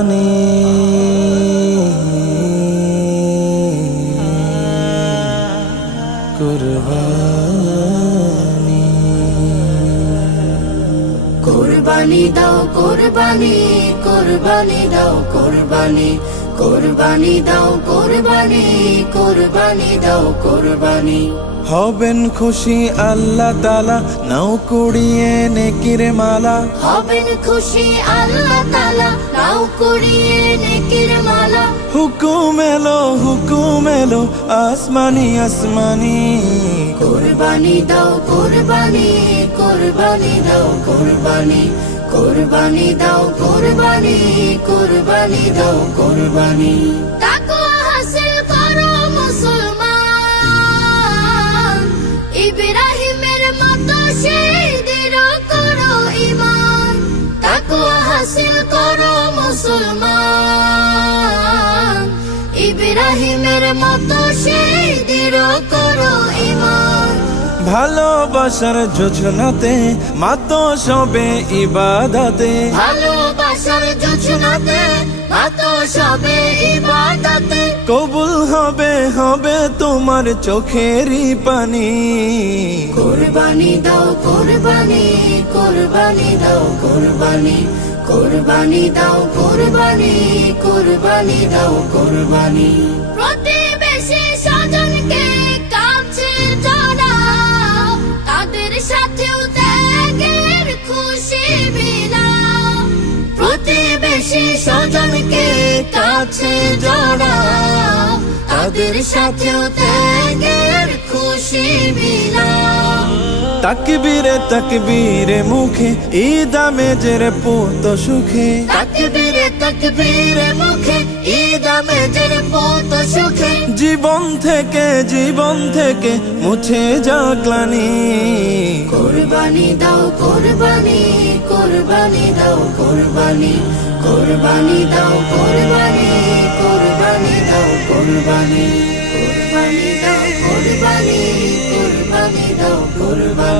কুরবানি কুরবানি দাও কুরবানি কুরবানি দাও কুরবানি কুরবানি দাও কুরবানি কুরবানি দাও কুরবানি হবেন খুশি আল্লাহ তাআলা নাও কুড়িয়ে নেকির মালা হবেন খুশি আল্লাহ তাআলা নাও কুড়িয়ে নেকির মালা হুকুম এলো আসমানি আসমানি কুরবানি দাও কুরবানি কুরবানি দাও কুরবানি কুরবানি দাও কুরবানি কুরবানি দাও কুরবানি তাকওয়া হাসিল করো মুসলমান ইব্রাহিমের মতো শহীদের করো ঈমান তাকওয়া হাসিল করো মুসলমান ইব্রাহিমের মতো শহীদের করো ঈমান ভালোবাসার যোজনাতে মাতো সবে ইবাদতে ভালোবাসার যোজনাতে মাতো সবে ইবাদতে কবুল হবে তোমার চোখেরই পানি কুরবানি দাও কুরবানি কুরবানি দাও কুরবানি কুরবানি দাও কুরবানি কুরবানি দাও কুরবানি প্রতিবেশী স্বজনকে কাছে জানাও তাদের সাথেও ত্যাগের খুশি বিলাও প্রতিবেশী স্বজনকে কাছে জড়াও তাদের সাথেও ত্যাগের খুশি বিলাও তাকবীরে মুখে ঈদ আমেজের পুত সুখে তাকবীরে মুখে ঈদ আমেজের পুত সুখে জীবন থেকে মুছে যা গ্লানি কুরবানি দাও কুরবানি কুরবানি দাও কুরবানি কুরবানি দাও কুরবানি কুরবানি দাও কুরবানি কুরবানি দাও কুরবানি কুরবানি দাও কুরবানি